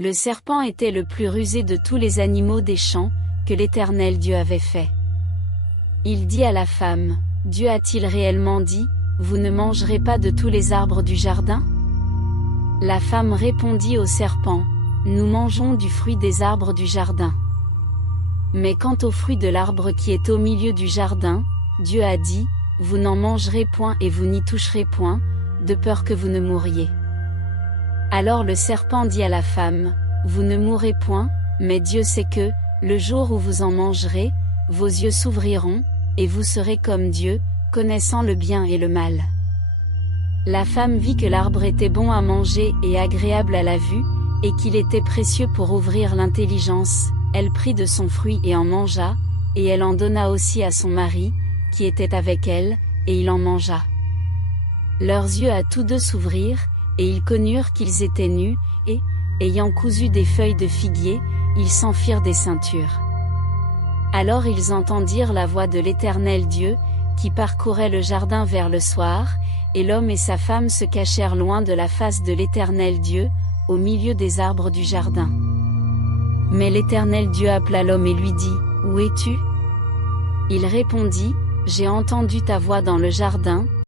Le serpent était le plus rusé de tous les animaux des champs, que l'Éternel Dieu avait fait. Il dit à la femme, Dieu a-t-il réellement dit, vous ne mangerez pas de tous les arbres du jardin? La femme répondit au serpent, nous mangeons du fruit des arbres du jardin. Mais quant au fruit de l'arbre qui est au milieu du jardin, Dieu a dit, vous n'en mangerez point et vous n'y toucherez point, de peur que vous ne mouriez. Alors le serpent dit à la femme, vous ne mourrez point, mais Dieu sait que, le jour où vous en mangerez, vos yeux s'ouvriront, et vous serez comme Dieu, connaissant le bien et le mal. La femme vit que l'arbre était bon à manger et agréable à la vue, et qu'il était précieux pour ouvrir l'intelligence, elle prit de son fruit et en mangea, et elle en donna aussi à son mari, qui était avec elle, et il en mangea. Leurs yeux à tous deux s'ouvrirent, et ils connurent qu'ils étaient nus, et, ayant cousu des feuilles de figuier, ils s'en firent des ceintures. Alors ils entendirent la voix de l'Éternel Dieu, qui parcourait le jardin vers le soir, et l'homme et sa femme se cachèrent loin de la face de l'Éternel Dieu, au milieu des arbres du jardin. Mais l'Éternel Dieu appela l'homme et lui dit, où es-tu? Il répondit, j'ai entendu ta voix dans le jardin,